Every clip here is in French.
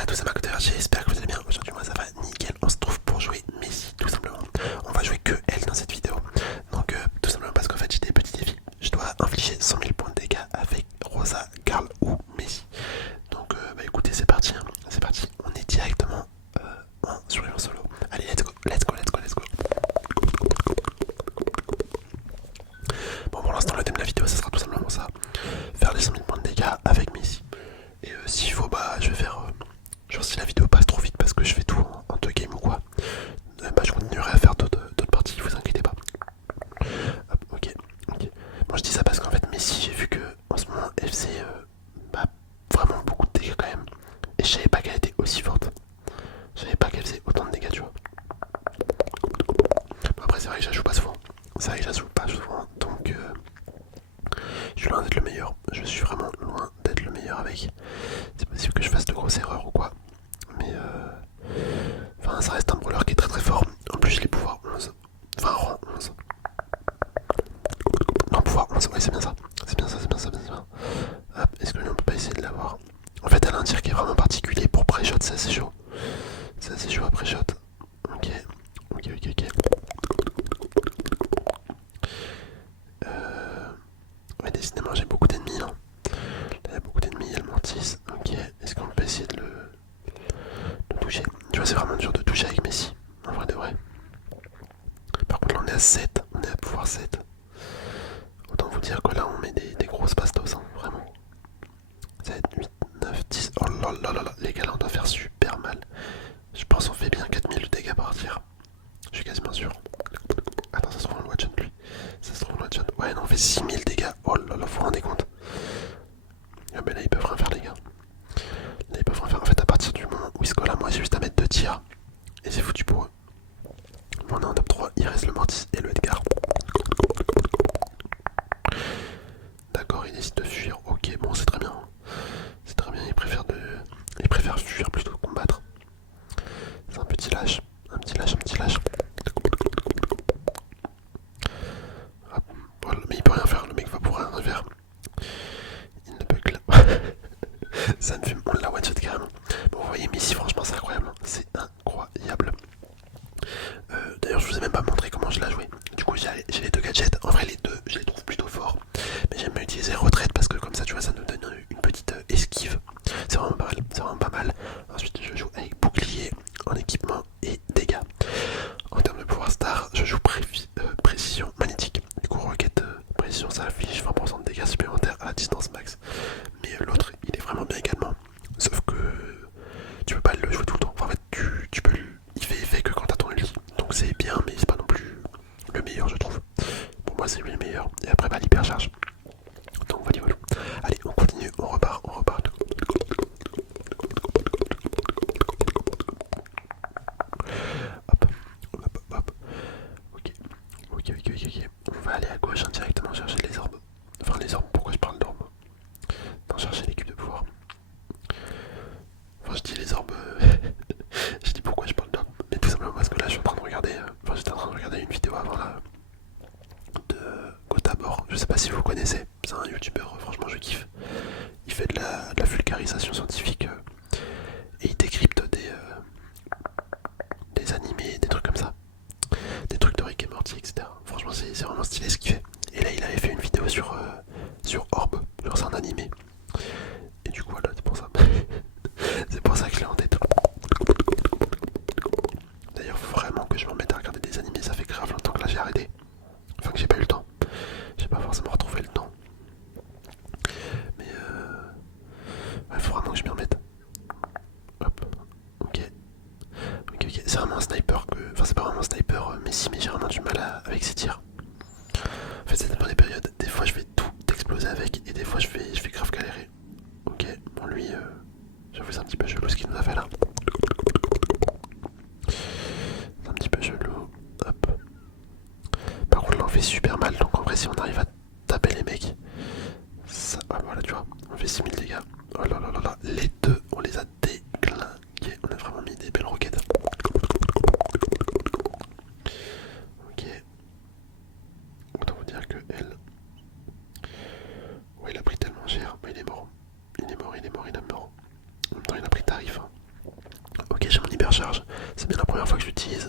à tous, c'est Marc, j'espère que vous allez bien. Aujourd'hui moi ça va nickel, on se trouve pour jouer Messi tout simplement. On va jouer que elle dans cette vidéo. Donc tout simplement parce qu'en fait j'ai des petits défis. Je dois infliger 100 000 points de dégâts avec Rosa, Karl ou Messi. Donc bah écoutez c'est parti, hein. C'est parti, on est directement en survivant solo. Allez let's go, let's go, let's go, let's go. Bon pour l'instant le thème de la vidéo ça sera tout simplement ça. Faire les 100 000 points de dégâts avec Messi. Et s'il faut bah je vais faire... genre si la vidéo passe trop vite parce que je fais tout en 2 games ou quoi, bah je continuerai à faire d'autres parties, vous inquiétez pas. Hop, ok, ok. Bon je dis ça parce qu'en fait Messi j'ai vu que en ce moment elle faisait bah, vraiment beaucoup de dégâts quand même. Et je savais pas qu'elle était aussi forte. Je savais pas qu'elle faisait autant de dégâts tu vois. Bon, après c'est vrai que je la joue pas souvent. C'est vrai que je la joue pas souvent donc je suis loin d'être le meilleur. Je suis vraiment loin d'être le meilleur avec. C'est possible que je fasse de grosses erreurs ou quoi. Mais enfin ça reste un brawler qui est très très fort. En plus je l'ai pouvoir 11. Enfin rang 11. Non pouvoir 11, ouais c'est bien ça. C'est bien ça, c'est bien ça, c'est bien ça. Hop, est-ce que lui on peut pas essayer de l'avoir? En fait elle a un tir qui est vraiment particulier pour pré-shot, c'est assez chaud. C'est assez chaud à pré-shot. Ok, ok, ok, ok. Ouais décidément j'ai beaucoup d'ennemis là. Là il y a beaucoup d'ennemis, il y a le Mortis. Ok, est-ce qu'on peut essayer de le toucher? Tu vois c'est vraiment dur de toucher avec Messi. En vrai de vrai. Par contre là on est à 7, on est à pouvoir 7. Autant vous dire que là on met des grosses bastos, hein, vraiment. 7, 8, 9, 10. Oh là là là là, les gars là on doit faire super mal. Je pense qu'on fait bien 4000 de dégâts par tir. Je suis quasiment sûr. Attends, ça se trouve on le one-shot lui. Ça se trouve on le one-shot. Ouais non on fait 6000 dégâts. Oh là là, vous vous rendez compte? Ah ben là ils peuvent rien faire les gars. Là ils peuvent rien faire. En fait à partir du moment où ils se collent à moi j'ai juste à mettre 2 tirs. Et c'est foutu pour eux. Bon on est en top 3, il reste le Mortis et le Edgar. D'accord, il décide de fuir. Ok, bon, c'est très bien. C'est très bien, il préfère fuir plutôt que combattre. C'est un petit lâche. Un petit lâche, un petit lâche. Hop, voilà, mais il peut rien faire, le mec va pour rien faire. Il ne peut que là. Ça me fume, on l'a one shot carrément. Bon, vous voyez, Messi, franchement, c'est incroyable. C'est incroyable. D'ailleurs, je vous ai même pas montré comment je l'ai joué. Du coup, j'ai les 2 gadgets. En vrai, les deux, je les trouve plutôt forts. Mais j'aime bien utiliser retraite parce que comme ça, tu vois, ça nous donne une petite esquive. C'est vraiment pas mal. C'est vraiment pas mal. Ensuite, je joue avec bouclier en équipement et dégâts. En termes de pouvoir star, je joue précision magnétique. Du coup, roquette précision, ça affiche 20% de dégâts supplémentaires à la distance max. Mais l'autre, il est vraiment bien également. Sauf que tu peux pas le jouer tout le temps. Enfin, en fait, tu peux il fait effet que quand t'as ton ulti. Donc c'est bien, mais c'est pas non plus le meilleur, je trouve. Pour moi, c'est lui le meilleur. Et après, bah, l'hypercharge. Donc voilà, voilà. Allez, on continue, on repart, on repart. Hop, hop, hop, hop. Ok, ok, ok, ok, ok. On va aller à gauche hein, directement chercher les orbes. Enfin, les orbes, pourquoi je parle d'orbes? Non, chercher l'équipe de pouvoir. Enfin, je dis les orbes. Je dis pourquoi je parle d'orbes. Mais tout simplement parce que là, je suis en train de regarder. Enfin, j'étais en train de regarder une vidéo avant là. De Gotabor. Je sais pas si vous connaissez. C'est un youtubeur, franchement, je kiffe. Il fait de la vulgarisation scientifique. Et il décrypte des animés, des trucs comme ça. Des trucs de Rick et Morty, etc. Franchement, c'est vraiment stylé ce qu'il fait. Et là, il avait fait une vidéo sur Orb. Genre, c'est un animé. Et du coup, voilà, c'est pour ça. C'est pour ça que je l'ai en tête. D'ailleurs, faut vraiment que je me remette à regarder des animés. Ça fait grave longtemps que là j'ai arrêté. Enfin, que j'ai pas eu le temps. J'ai pas forcément retrouvé le temps. Mais ouais, faut vraiment que je m'y remette. Hop, ok. Ok, ok. C'est vraiment un sniper que. Enfin, c'est pas vraiment un sniper, mais si, mais j'ai vraiment du mal avec ses tirs. En fait, ça dépend des périodes. Des fois, je vais tout exploser avec, et des fois, je vais grave galérer. Ok, bon, lui, j'avoue, c'est un petit peu chelou ce qu'il nous a fait là. C'est un petit peu chelou. Hop. Par contre, là, on fait super mal, donc en vrai, si on arrive à taper les mecs, ça. Ah, voilà, tu vois, on fait 6000 dégâts. Oh là là là là, les deux, on les a déglingués. On a vraiment mis des belles roquettes. Ok. Autant vous dire que elle. Ouais, il a pris tellement cher. Bah, il est mort. Il est mort, il est mort, il est mort. En même temps, il a pris tarif. Hein. l'hypercharge. C'est bien la première fois que je l'utilise.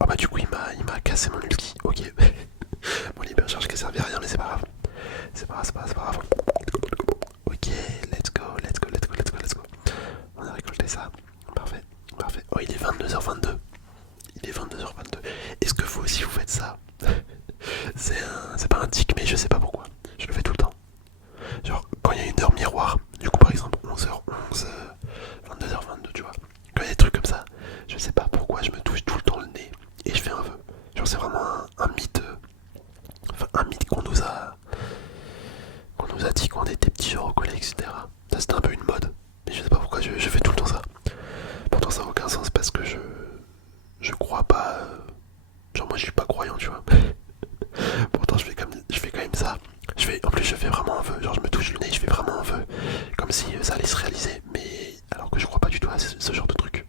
Ah bah du coup il m'a cassé mon ulti. Ok. Bon l'hypercharge qui servait à rien mais c'est pas grave. C'est pas grave. Ok, let's go. On a récolté ça. Parfait. Oh il est 22h22. Est-ce que vous aussi vous faites ça? C'est pas un tic mais je sais pas pourquoi. Je le fais tout le temps. Genre quand il y a une heure miroir, du coup par exemple 11h11, 22h22 tu vois. Quand il y a des trucs comme ça, je sais pas pourquoi je me touche tout le temps le nez et je fais un vœu. Genre c'est vraiment un mythe, enfin un mythe qu'on nous a dit quand on était petits genre au collège etc. Ça c'était un peu une mode, mais je sais pas pourquoi je fais tout le temps ça. Pourtant ça n'a aucun sens parce que je crois pas, genre moi je suis pas croyant tu vois. Pourtant je fais quand même ça. En plus je fais vraiment un vœu, genre je me touche le nez, je fais vraiment un vœu, comme si ça allait se réaliser, mais alors que je crois pas du tout à ce genre de truc.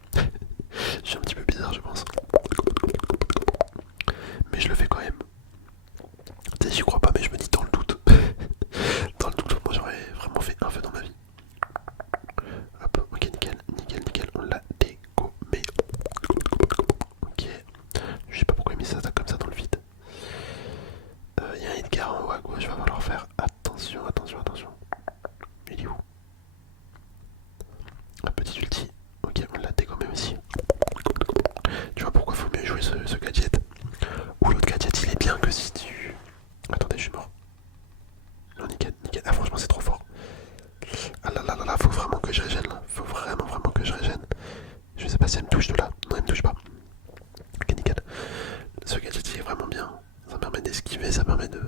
Je suis un petit peu bizarre je pense. Mais je le fais quand même. Tu sais j'y crois pas mais je me dis dans le doute. Dans le doute, moi j'aurais vraiment fait un vœu dans ma vie. Hop, ok nickel, on l'a dégommé. Ok. Je sais pas pourquoi il met ça comme ça dans le vide. Il y a un Edgar en haut à gauche, va falloir faire attention. Il est où? Un petit ulti. Ok, on l'a dégommé aussi. Tu vois pourquoi faut mieux jouer ce gadget? Ou l'autre gadget il est bien que si tu... Attendez, je suis mort. Non, nickel. Ah franchement c'est trop fort. Ah là, faut vraiment que je régène là. Faut vraiment que je régène. Je sais pas si elle me touche de là. Non, elle me touche pas. Ok, nickel. Ce gadget il est vraiment bien. Ça permet d'esquiver, ça permet de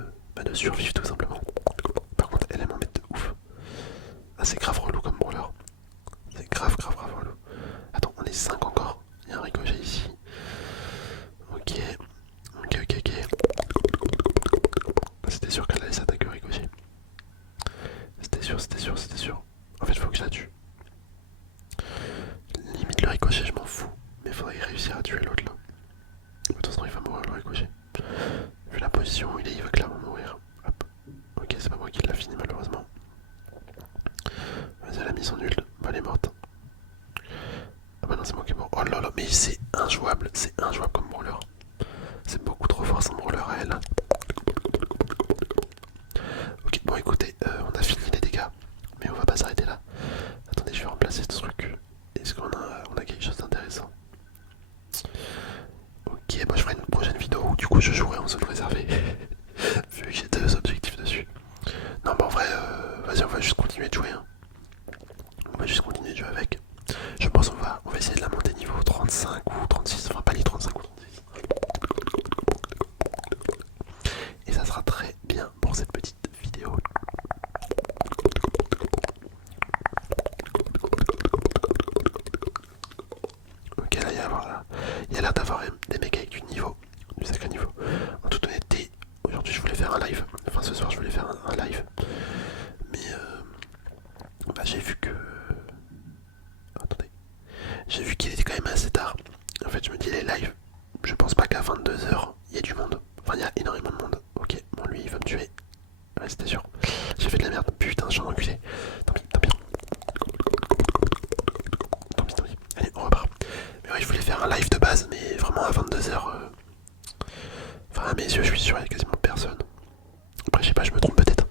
survivre tout simplement. Par contre, elle m'en met de ouf. Ah, c'est grave relou comme brawler. C'est grave relou. Attends, on est 5 encore. Il y a un ricochet ici. Ok. C'était sûr qu'elle allait s'attaquer au ricochet. C'était sûr. En fait, faut que je la tue. Limite le ricochet, je m'en fous. Mais faudrait réussir à tuer l'autre là. De toute façon, il va mourir le ricochet. Vu la position où il va clairement mourir. Hop. Ok, c'est pas moi qui l'a fini malheureusement. Vas-y, elle a mis son ult. Bah, elle est morte. Ah bah non, c'est moi qui est mort. Oh là là, mais c'est injouable comme brawler. C'est beaucoup trop fort son brawler à elle. Ok, bon écoutez, on a fini les dégâts. Mais on va pas s'arrêter là. Attendez, je vais remplacer ce truc. Est-ce qu'on a quelque chose d'intéressant? Ok, bah je ferai une prochaine vidéo où du coup je jouerai en zone réservée. Vu que j'ai 2 objectifs dessus. Non bah en vrai, vas-y on va juste continuer de jouer. Hein. On va juste continuer de jouer avec. Je pense on va essayer de la monter niveau 35 ou 36. Enfin pas les 35 ou 36. Et ça sera très bien pour cette petite vidéo. Ok là il y a l'air d'avoir des mecs avec du niveau. Du sacré niveau. En toute honnêteté, aujourd'hui je voulais faire un live. Enfin ce soir je voulais faire un live. Mais bah, j'ai vu que... Attendez. J'ai vu qu'il était quand même assez tard. En fait je me dis les lives, je pense pas qu'à 22h il y ait du monde. Enfin il y a énormément de monde. Ok, bon lui il va me tuer. Ouais c'était sûr. J'ai fait de la merde. Putain je suis un enculé. Tant pis. Allez on repart. Mais ouais je voulais faire un live de base mais vraiment à 22h. Enfin à mes yeux je suis sûr il y a quasiment personne. Après je sais pas je me trompe peut-être.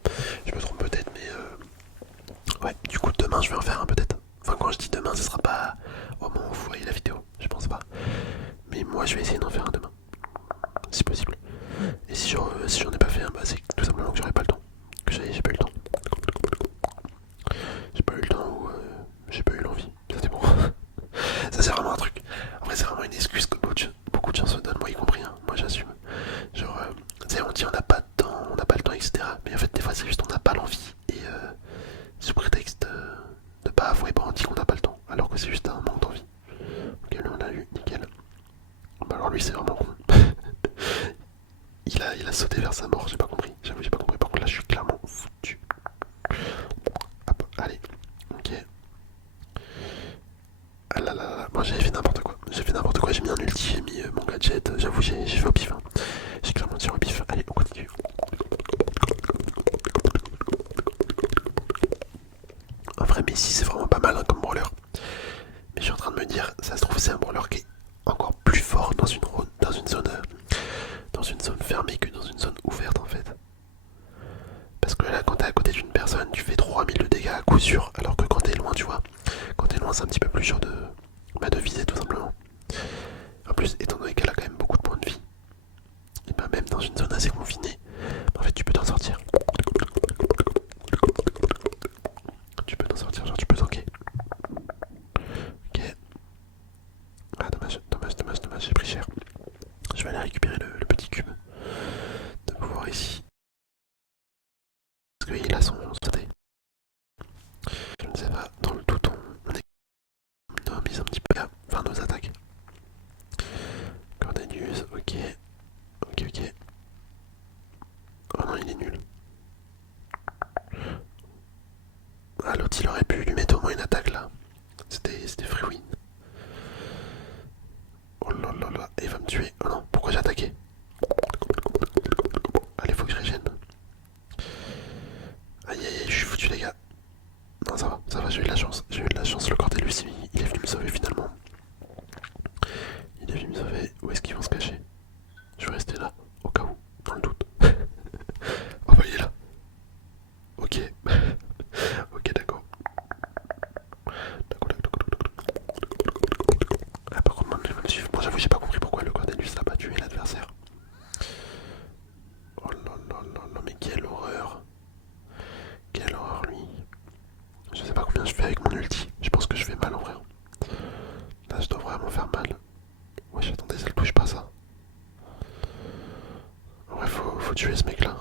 Mais ouais du coup demain je vais en faire un peut-être. Enfin quand je dis demain ce sera pas au moment où vous voyez la vidéo. Je pense pas. Mais moi je vais essayer d'en faire un demain. Si possible. Et si j'en ai pas fait un, bah c'est tout simplement que j'aurai pas le temps. Que j'ai pas eu le temps. J'ai pas eu le temps ou j'ai pas eu l'envie. Ça dépend. Ça c'est vraiment un truc. En vrai c'est vraiment une excuse que beaucoup de gens se donnent, moi y compris. Hein. Moi j'assume. Genre, tu sais on dit on n'a pas de temps, on n'a pas le temps, etc. Mais en fait des fois c'est juste on n'a pas l'envie. Et sous prétexte de pas avouer, bah on dit qu'on n'a pas le temps. Alors que c'est juste un manque d'envie. Ok lui on l'a eu, nickel. Bah alors lui c'est vraiment con. Il a sauté vers sa mort, j'ai pas compris. J'avoue j'ai pas compris. Par contre là je suis clairement foutu. Hop, allez. Ok. Ah là là là, moi j'avais fait n'importe quoi. J'ai mis un ulti, j'ai mis mon gadget. J'avoue j'ai fait au pif. Hein. J'ai clairement tiré au pif. Allez, on continue. En vrai Messi c'est vraiment pas mal hein, comme brawler. je suis en train de me dire, ça se trouve c'est un brawler qui est encore plus fort dans une zone fermée que dans une zone ouverte en fait. Parce que là quand t'es à côté d'une personne, tu fais 3000 de dégâts à coup sûr, alors que quand t'es loin, tu vois, quand t'es loin c'est un petit peu plus dur de viser tout simplement. En plus, étant donné qu'elle a quand même beaucoup de points de vie, et bah même dans une zone assez confinée, en fait tu peux t'en sortir. Tu peux t'en sortir, genre tu peux tanker. Ok. Ah dommage, j'ai pris cher. Je vais aller récupérer le petit cube de pouvoir ici. Parce qu'il a son santé. Je ne sais pas, dans le tout on économise un petit peu, enfin nos attaques. Cordelius, ok. Ok. Oh non, il est nul. Ah, l'autre il aurait pu lui mettre au moins une attaque là. C'était free win. Oh là là là, il va me tuer. Oh non, pourquoi j'ai attaqué? Allez, faut que je régène. Aïe aïe aïe, je suis foutu les gars. Non, ça va, j'ai eu de la chance. J'ai eu de la chance, le Cordelius il est venu me sauver finalement. Il est venu me sauver. Où est-ce qu'ils vont se cacher? Je vais rester là, au cas où, dans le doute. Oh bah il est là. Ok. Ok, d'accord. Ah, par contre, maintenant il va me suivre. Bon, j'avoue, j'ai pas compris pourquoi le Cordelius n'a pas tué l'adversaire. Oh là là là là, mais quelle horreur. Quelle horreur, lui. Je sais pas combien je fais avec mon ulti. Je pense que je fais mal en vrai. Là, je dois vraiment faire mal. Wesh, attendez, ça le touche pas ça. Ouais, faut tuer ce mec là.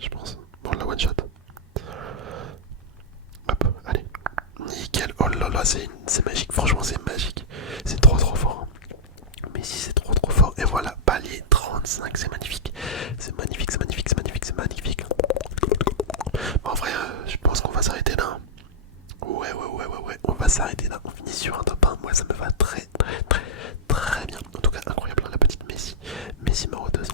Je pense. Bon, la one shot. Hop, allez. Nickel. Oh là là, c'est magique. Franchement, c'est magique. C'est trop fort. Mais si c'est trop fort. Et voilà, palier 35. C'est magnifique. C'est magnifique. Bon, en vrai, je pense qu'on va s'arrêter là. Ouais. On va s'arrêter là. On finit sur un top 1. Moi, ça me va très bien. En tout cas, incroyable, hein, la petite Messi. Messi maraudeuse.